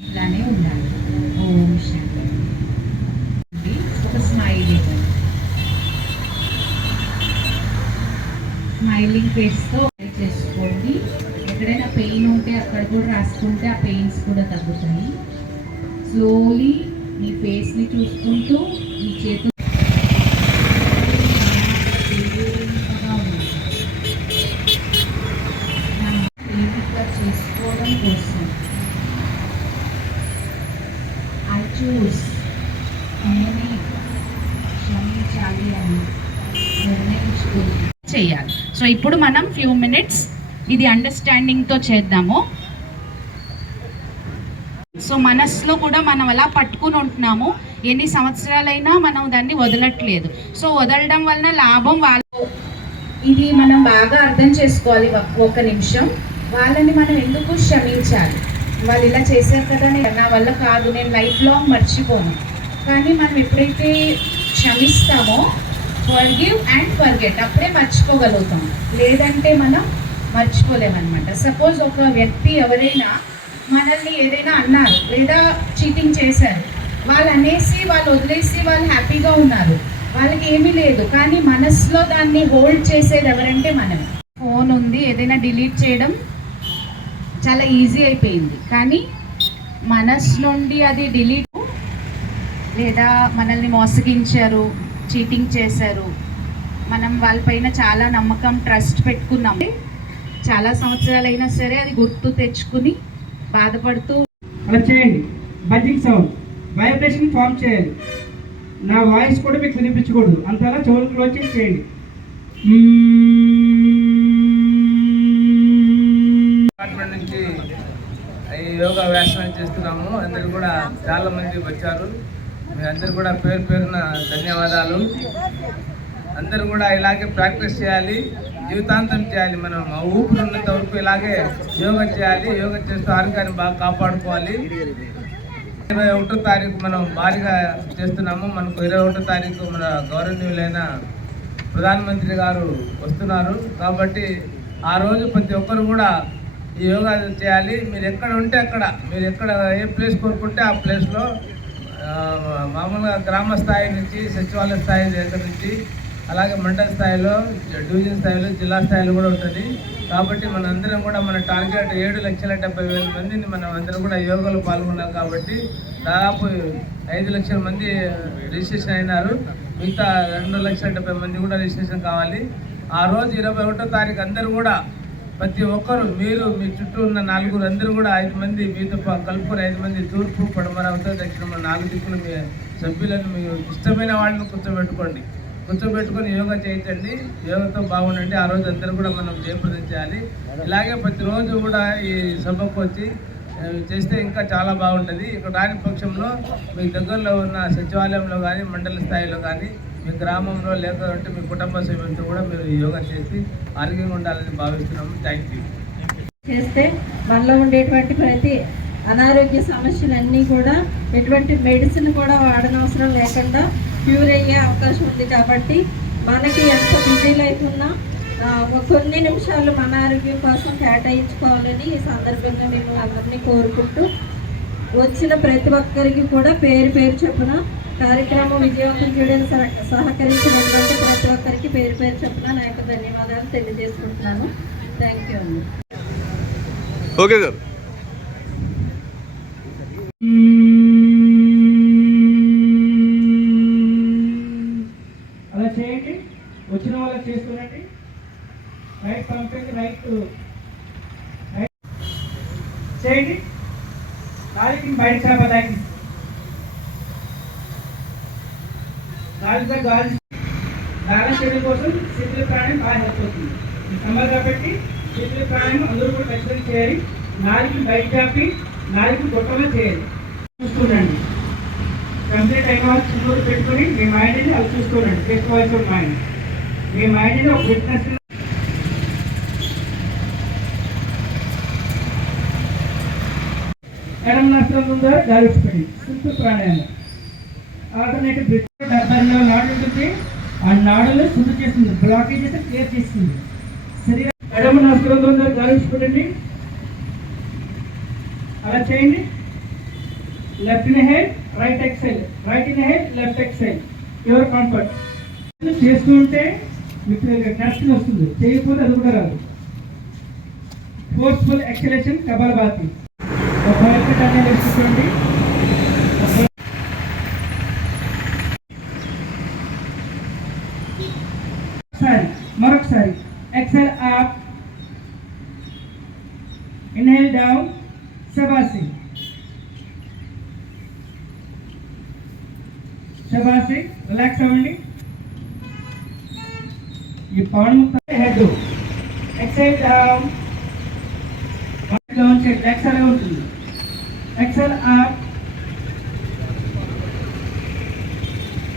ఇలానే ఉండాలి ఓం శాంతి ఒక స్మైల్ స్మైలింగ్ ఫేస్తో చేసుకోండి ఎక్కడైనా పెయిన్ ఉంటే అక్కడ కూడా రాసుకుంటే ఆ పెయిన్స్ కూడా తగ్గుతాయి స్లోలీ మీ ఫేస్ని చూసుకుంటూ మీ చేతులు person. I choose నేనే క్షమించాలి అని నిర్ణయించుకుంది చేయాలి. సో ఇప్పుడు మనం ఫ్యూ మినిట్స్ ఇది అండర్స్టాండింగ్తో చేద్దాము. సో మనస్సులో కూడా మనం అలా పట్టుకుని ఉంటున్నాము. ఎన్ని సంవత్సరాలైనా మనం దాన్ని వదలట్లేదు. సో వదలడం వలన లాభం వాళ్ళ ఇది మనం బాగా అర్థం చేసుకోవాలి. ఒక్క నిమిషం. వాళ్ళని మనం ఎందుకు క్షమించాలి? వాళ్ళు ఇలా చేశారు కదా నేను నా వల్ల కాదు నేను లైఫ్ లాంగ్ మర్చిపోను. కానీ మనం ఎప్పుడైతే క్షమిస్తామో ఫర్గివ్ అండ్ ఫర్గెట్ అప్పుడే మర్చిపోగలుగుతాం. లేదంటే మనం మర్చిపోలేమన్నమాట. సపోజ్ ఒక వ్యక్తి ఎవరైనా మనల్ని ఏదైనా అన్నారు లేదా చీటింగ్ చేశారు. వాళ్ళు అనేసి వాళ్ళు వదిలేసి వాళ్ళు హ్యాపీగా ఉన్నారు. వాళ్ళకి ఏమీ లేదు కానీ మనసులో దాన్ని హోల్డ్ చేసేది ఎవరంటే మనమే. ఫోన్ ఉంది ఏదైనా డిలీట్ చేయడం చాలా ఈజీ అయిపోయింది. కానీ మనసు నుండి అది డిలీట్ లేదా మనల్ని మోసగించారు చీటింగ్ చేశారు. మనం వాళ్ళపైన చాలా నమ్మకం ట్రస్ట్ పెట్టుకున్నాం. చాలా సంవత్సరాలైనా సరే అది గుర్తు తెచ్చుకుని బాధపడుతూ అలా చేయండి. Buzzing sound. వైబ్రేషన్ ఫామ్ చేయాలి. నా వాయిస్ కూడా మీకు వినిపించకూడదు. అంతలా చెవులు క్లోజ్ చేసి చేయండి. యోగా వ్యాసనం చేస్తున్నాము. అందరు కూడా చాలా మంది వచ్చారు. మీ అందరు కూడా పేరు పేరున ధన్యవాదాలు. అందరూ కూడా ఇలాగే ప్రాక్టీస్ చేయాలి జీవితాంతం చేయాలి. మనం మా ఊపిరి ఉన్నంత వరకు ఇలాగే యోగా చేయాలి యోగా చేస్తూ ఆరోగ్యాన్ని బాగా కాపాడుకోవాలి. ఇరవై ఒకటో తారీఖు మనం భారీగా చేస్తున్నాము. మనకు ఇరవై ఒకటో తారీఖు మన గౌరవనీయులైన ప్రధానమంత్రి గారు వస్తున్నారు. కాబట్టి ఆ రోజు ప్రతి ఒక్కరు కూడా ఈ యోగా చేయాలి. మీరు ఎక్కడ ఉంటే అక్కడ మీరు ఎక్కడ ఏ ప్లేస్ కోరుకుంటే ఆ ప్లేస్లో మామూలుగా గ్రామ స్థాయి నుంచి సచివాలయ స్థాయి దగ్గర నుంచి అలాగే మండల స్థాయిలో డివిజన్ స్థాయిలో జిల్లా స్థాయిలో కూడా ఉంటుంది. కాబట్టి మనందరం కూడా మన టార్గెట్ ఏడు లక్షల డెబ్బై వేల మందిని మనం అందరం కూడా యోగాలో పాల్గొన్నాం కాబట్టి దాదాపు ఐదు లక్షల మంది రిజిస్ట్రేషన్ అయినారు. మిగతా రెండు లక్షల డెబ్బై మంది కూడా రిజిస్ట్రేషన్ కావాలి. ఆ రోజు ఇరవై ఒకటో తారీఖు అందరూ కూడా ప్రతి ఒక్కరు మీరు మీ చుట్టూ ఉన్న నలుగురు అందరూ కూడా ఐదు మంది మీతో పా- కలుపుకొని ఐదు మంది తూర్పు పడమర అవుతారు దక్షిణ నాలుగు దిక్కులు మీ సభ్యులను మీ ఇష్టమైన వాళ్ళని కూర్చోబెట్టుకోండి. కూర్చోబెట్టుకొని యోగా చేయించండి యోగాతో బాగుండండి. ఆ రోజు అందరూ కూడా మనం జయప్రదం చేయాలి. ఇలాగే ప్రతిరోజు కూడా ఈ సభకు వచ్చి చేస్తే ఇంకా చాలా బాగుంటుంది. ఇక్కడ రాని పక్షంలో మీ దగ్గరలో ఉన్న సచివాలయంలో కానీ మండల స్థాయిలో కానీ మీ గ్రామంలో లేకపోతే మీ కుటుంబ సభ్యులతో కూడా మీరు యోగా చేసి ఆరోగ్యంగా ఉండాలని భావిస్తున్నాము. థ్యాంక్ యూ చేస్తే మనలో ఉండేటువంటి ప్రతి అనారోగ్య సమస్యలన్నీ కూడా ఎటువంటి మెడిసిన్ కూడా వాడనవసరం లేకుండా క్యూర్ అయ్యే అవకాశం ఉంది కాబట్టి మనకి ఎంత బిజీ లైఫ్ ఉన్నా కొన్ని నిమిషాలు మన ఆరోగ్యం కోసం కేటాయించుకోవాలని ఈ సందర్భంగా మేము అందరినీ కోరుకుంటూ వచ్చిన ప్రతి ఒక్కరికి కూడా పేరు పేరు చొప్పున కార్యక్రమం విజయవంతం చేయడానికి సహ- సహకరించినటువంటి ప్రతి ఒక్కరికి పేరు పేరు చొప్పున నా యొక్క ధన్యవాదాలు తెలియజేసుకుంటున్నాను. థ్యాంక్ యూ అండి. Okay sir. అలా చేయండి. వచ్చిన వాళ్ళకి చేస్తుండండి రైట్ పంపండి రైట్. రైట్. చేయండి. గాలికి బయట చేపదాకి గాలితో గాలి గాలి చేయడం కోసం శిథిల ప్రాణం బాగా హెల్ప్ అవుతుంది సమ్మర్ కాబట్టి శిథిల ప్రాణం అందరూ కూడా ఖచ్చితంగా చేయాలి. నాలుగు బయట చాపి నాలుగు గొప్పగా చేయాలి. చూస్తుండండి కంప్లీట్ అయిన వాళ్ళు చుట్టూరు పెట్టుకొని మీ మైండ్ని అవి చూసుకోనండి చేసుకోవాల్సిన మైండ్. మీ మైండ్ని ఒక ఫిట్నెస్ ఎడం నష్టం ఉందో గాలిపడి సింపుల్ ప్రాణాయామం. ఆల్టర్నేటివ్ బ్రిడ్జ్ డెబ్బై నాడు ఉంటుంది ఆ నాడులో శుద్ధి చేస్తుంది బ్లాకేజెస్ క్లియర్ చేస్తుంది. శరీరం ఎడమ నమస్కారంతో గాలించుకోండి అలా చేయండి. Left inhale right exhale right inhale left exhale your comfort చేస్తూ ఉంటే మీకు కరెక్ట్ వస్తుంది. చేయకపోతే అది కూడా రాదు. ఫోర్స్ఫుల్ ఎక్సలేషన్ కబలబాతి ఒక పైకి టర్న్ వేసుకోండి ఒకసారి మరొకసారి ఎక్సెల్ అప్ ఇన్హేల్ డౌన్ శబాసి శబాసి రిలాక్స్ అవ్వండి ఈ పవన్ ముక్త హెడ్ ఎక్సెల్ డౌన్ లోంచి రిలాక్స్ అలాగే ఉంటుంది exhale up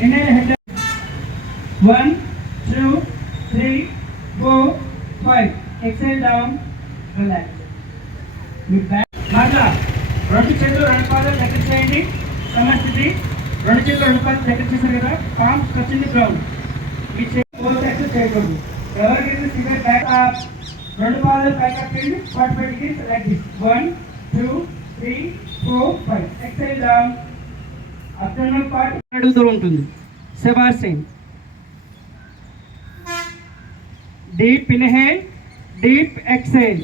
inhale head one two three four five exhale down relax మీ బ్యాక్ మరలా రెండు చేతులు రెండు పాదాలు దగ్గర చేయండి. సమస్థితి రెండు చేతులు రెండు పాదాలు దగ్గర చేశారు కదా పామ్ టచింగ్ గ్రౌండ్ మీ చేతులు ఎక్సైజ్ చేయకూడదు. ఎవరికైతే సిగరెట్ బ్యాక్ అప్ రెండు పాదాలు పైకి కట్టండి forty five degrees like this one two three four five exhale down abdominal part అడుగుతూ ఉంటుంది. సెబాస్టిన్ డీప్ ఇన్హేల్ డీప్ ఎక్సైల్.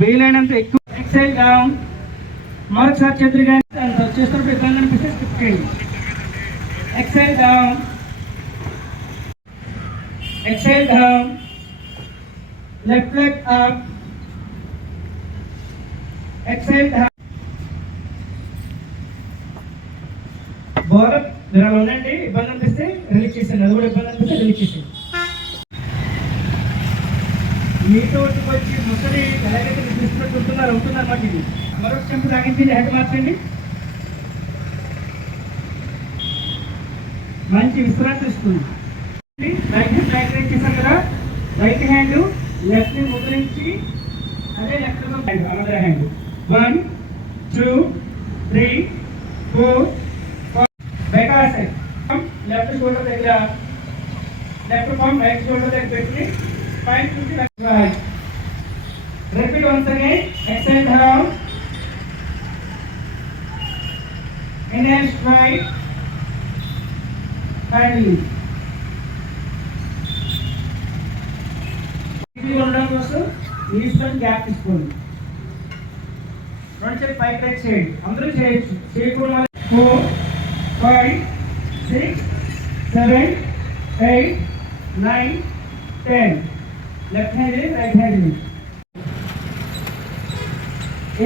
వీలైనంత ఎక్కువ ఎక్సైల్ డౌన్ మరొకసారి చేతులుగా అంత చేస్తున్నప్పుడు ఇబ్బంది అనిపిస్తే స్కిప్ చేయండి. Exhale down exhale down left leg up exhale down bore మీరు అలా ఉండండి ఇబ్బంది అనిపిస్తే రిలీజ్ చేసేయండి. అది కూడా ఇబ్బంది అనిపిస్తే రిలీజ్ చేసేయండి. మీతోటి వచ్చి ముసలి ఎలాగైతే నిద్రిస్తున్నట్టు ఉంటున్నారు అవుతున్నారు మాకు ఇది? మరొక చెంపు తాగించండి హెడ్ మార్చండి. మంచి విశ్రాంతి ఇస్తుంది రైట్ హ్యాండ్ రైట్ రైట్ చేశారు కదా? రైట్ హ్యాండ్ లెఫ్ట్ని ముద్రించి అదే left hand another hand one two three four better side left shoulder దగ్గర లెఫ్ట్ ఫామ్ రైట్ షోల్డర్ దగ్గర పెట్టి spine to the right. Repeat once again. Exhale down. Inhale straight. And ఉండడం కోసం ఈస్టర్న్ గ్యాప్ తీసుకోండి రెండు చేతి పైకి రైట్ చేయండి అందరూ చేయొచ్చు చేయకుండా four five six seven eight nine ten left hand in right hand in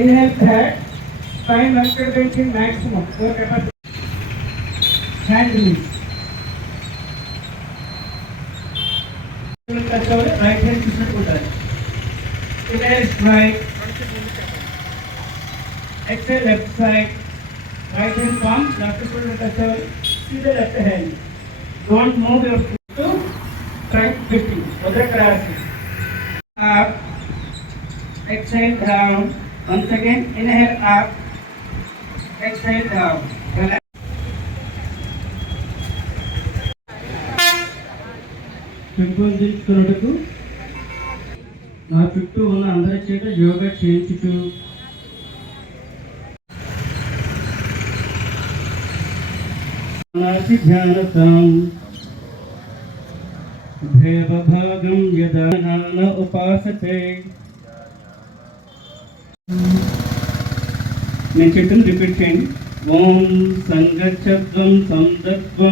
inhale third time 100 bench in maximum core capacity hand release customer right hand different होता है inhale right exhale left side right hand palm left shoulder will touch our see the left hand don't move your foot to strike 50 other crashes up, exhale down. Once again, inhale up, exhale down. Relax. పెంపొందించుకున్నట్టుకు నా చుట్టూ ఉన్న అందరి చేత యోగా చేయించుతూ నాసి ధ్యానతాం భేదభాగం యదా నాన ఉపాసతే నేను చెప్తుంది రిపీట్ చేయండి. ఓం సంగచ్చత్వం సందత్వం